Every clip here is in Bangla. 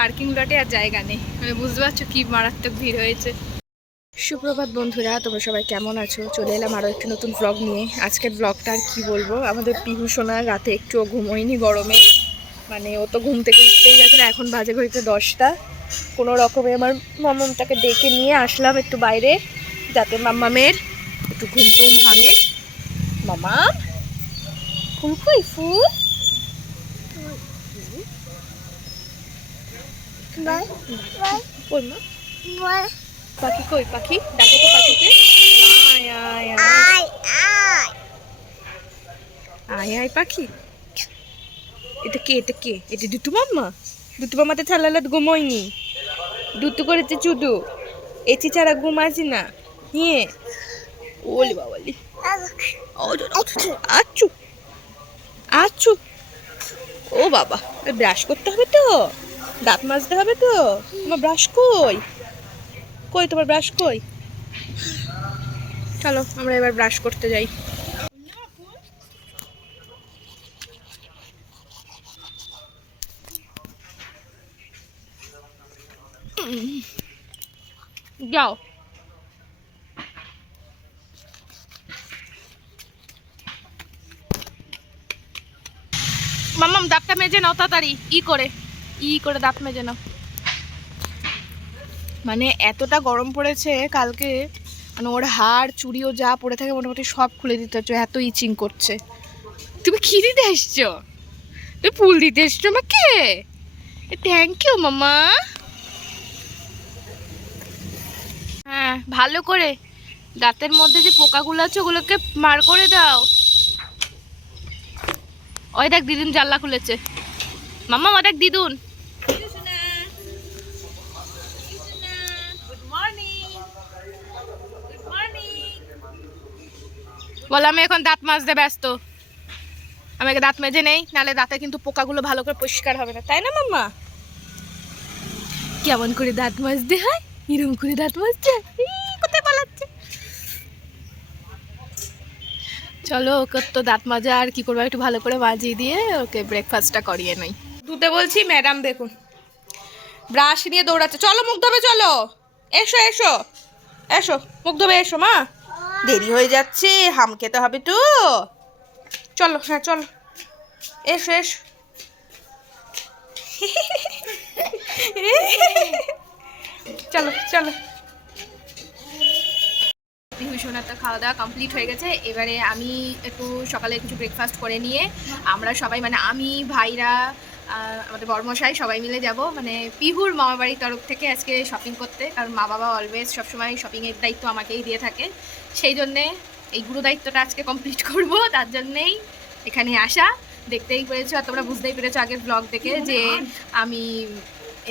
পার্কিং লটে আর জায়গা নেই, মানে বুঝতে পারছো কি মারাত্মক ভিড় হয়েছে। সুপ্রভাত বন্ধুরা, তোমরা সবাই কেমন আছো? চলে এলাম আরও একটি নতুন ব্লগ নিয়ে। আজকের ব্লগটা আর কী বলবো, আমাদের পিহু সোনার রাতে একটুও ঘুমোয়নি গরমে, মানে ও তো ঘুম থেকে উঠতেই গেছে না, এখন বাজে ঘড়িতে 10টা। কোনো রকমে আমার মাম্মামটাকে ডেকে নিয়ে আসলাম একটু বাইরে, যাতে মাম্মামের একটু ঘুম টুম ভাঙে। মামাম ফুল কই ফুল, পাখি কই, পাখি ডাকো তো পাখিকে। আয় আয় পাখি। এটা কে, এটা কে? এটা দুটু মাম্মা। দুটু মামাতে থালালাত ঘুমোয়নি, দুটু করেছে চুদু, এচি ছাড়া ঘুম আসি না নিয়ে। ওলি বাবালি, আচ্ছু আচ্ছু। ও বাবা, ব্রাশ করতে হবে তো, দাঁত মাজতে হবে তো। তোমার ব্রাশ কই, কই তোমার ব্রাশ কই? চলো আমরা এবার ব্রাশ করতে যাই। যাও মাম্মাম, দাঁতটা মেজে নাও তাড়াতাড়ি, ই করে দাঁত মেজে নাও। মানে এতটা গরম পড়েছে কালকে, মানে ওর হাড় চুড়িও যা পড়ে থাকে মোটামুটি সব খুলে দিতে হচ্ছে, এত ইচিং করছে। তুমি কি দিতে এসছো? তুমি ফুল দিতে এসছো আমাকে? থ্যাংক ইউ মামা। হ্যাঁ ভালো করে দাঁতের মধ্যে যে পোকাগুলো আছে ওগুলোকে মার করে দাও। ওই দেখ দিদুন জানলা খুলেছে, মাম্মা ও দেখ দিদুন। বল আমি এখন দাঁত মাজতে ব্যস্ত, আমি দাঁত মেজে নেই, নাহলে দাঁতে কিন্তু পোকাগুলো ভালো করে পরিষ্কার হবে না, তাই না মাম্মা? কেমন করে দাঁত মাজতে হয়, এরকম করে দাঁত মাজতে। কোথায় পালাচ্ছে? চলো ওকে তো দাঁত মাজা আর কি করবো, একটু ভালো করে মাজিয়ে দিয়ে ওকে ব্রেকফাস্টটা করিয়ে নেই। ধুতে বলছি, ম্যাডাম দেখুন ব্রাশ নিয়ে দৌড়াচ্ছে। চলো মুখ ধোবে, চলো এসো এসো এসো, মুখ ধোবে এসো মা, দেরি হয়ে যাচ্ছে, হাম খেতে হবে তো। চলো হ্যাঁ চলো, এসো এসো। চলো চলো। পিহুসোনার খাওয়া দাওয়া কমপ্লিট হয়ে গেছে, এবারে আমি একটু সকালে কিছু ব্রেকফাস্ট করে নিয়ে আমরা সবাই, মানে আমি ভাইরা আমাদের বড়মশাই সবাই মিলে যাব, মানে পিহুর মামাবাড়ির তরফ থেকে আজকে শপিং করতে, কারণ মা বাবা অলওয়েজ সবসময় শপিংয়ের দায়িত্ব আমাকেই দিয়ে থাকে, সেই জন্যে এই গুরু দায়িত্বটা আজকে কমপ্লিট করব, তার জন্যেই এখানে আসা। দেখতেই পেরেছো আর তোমরা বুঝতেই পেরেছো আগের ব্লগ দেখে যে আমি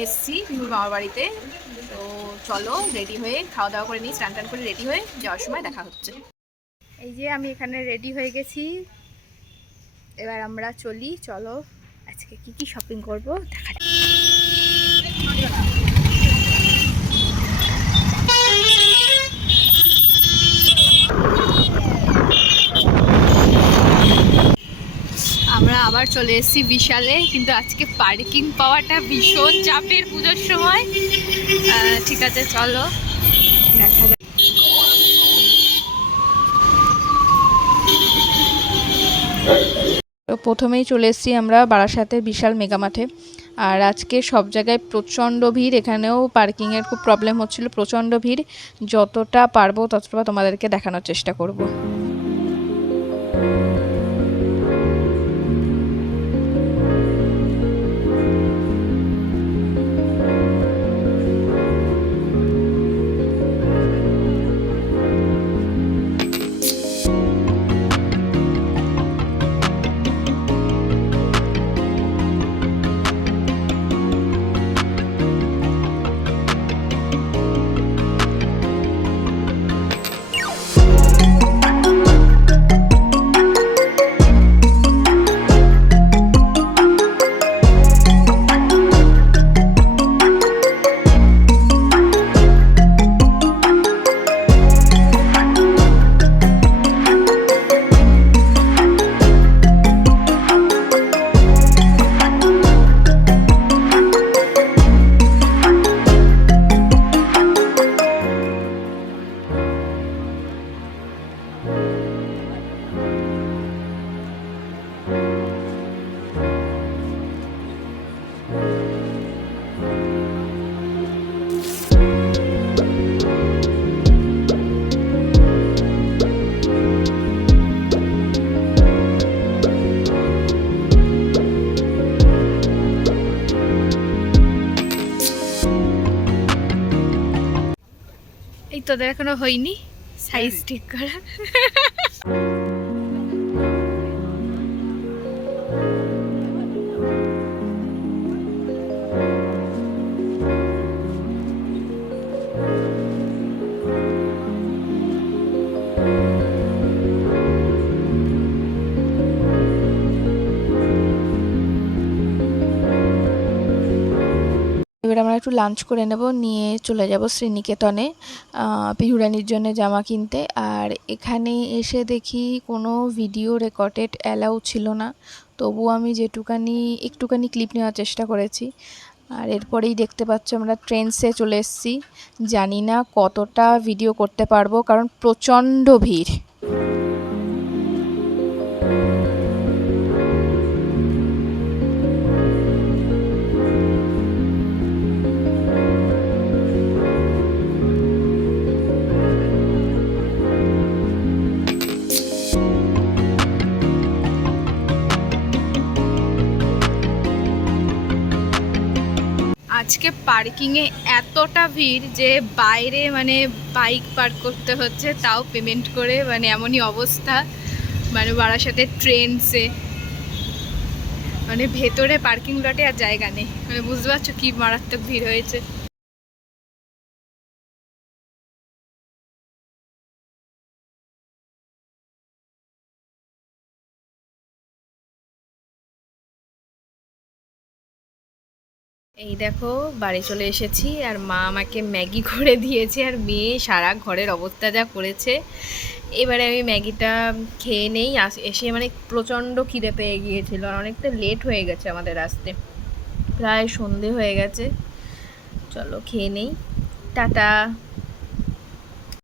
এসছি পিহুর মামাবাড়িতে। তো চলো রেডি হয়ে খাওয়া দাওয়া করে নিই, স্নান টান করে রেডি হয়ে যাওয়ার সময় দেখা হচ্ছে। এই যে আমি এখানে রেডি হয়ে গেছি, এবার আমরা চলি। চলো আজকে কি কি শপিং করব দেখা যাক। আমরা আবার চলে এসেছি বিশালে, কিন্তু আজকে পার্কিং পাওয়াটা ভীষণ চাপের পুজোর সময়। ঠিক আছে চলো দেখা যাক। তো প্রথমেই চলে এসেছি আমরা বারাসাতের বিশাল মেগামার্টে, আর আজকে সব জায়গায় প্রচণ্ড ভিড়, এখানেও পার্কিংয়ের খুব প্রবলেম হচ্ছিল, প্রচণ্ড ভিড়। যতটা পারবো ততটা তোমাদেরকে দেখানোর চেষ্টা করব। এই তোদের এখনো হয়নি সাইজ ঠিক করা। এবার আমরা একটু লাঞ্চ করে নেব, নিয়ে চলে যাব শ্রীনিকেতনে পিহুরানির জন্য জামা কিনতে। আর এখানে এসে দেখি কোনো ভিডিও রেকর্ডেড অ্যালাউ ছিল না, তবু আমি একটুখানি ক্লিপ নেওয়ার চেষ্টা করেছি। আর এরপরেই দেখতে পাচ্ছ আমরা ট্রেন্সে চলে এসেছি। জানি না কতটা ভিডিও করতে পারবো, কারণ প্রচণ্ড ভিড়। আজকে পার্কিংয়ে এতটা ভিড় যে বাইরে মানে বাইক পার্ক করতে হচ্ছে, তাও পেমেন্ট করে, মানে এমনই অবস্থা। মানে বারাসাতে ট্রেন্সে মানে ভেতরে পার্কিং লটে আর জায়গা নেই, মানে বুঝতে পারছো কি মারাত্মক ভিড় হয়েছে। এই দেখো বাড়ি চলে এসেছি, আর মা আমাকে ম্যাগি করে দিয়েছে, আর মেয়ে সারা ঘরের অবস্থা যা করেছে। এবারে আমি ম্যাগিটা খেয়ে নেই। এসে মানে প্রচণ্ড খিদে পেয়ে গিয়েছিল, আর অনেকটা লেট হয়ে গেছে আমাদের আসতে, প্রায় সন্ধে হয়ে গেছে। চলো খেয়ে নেই, টাটা।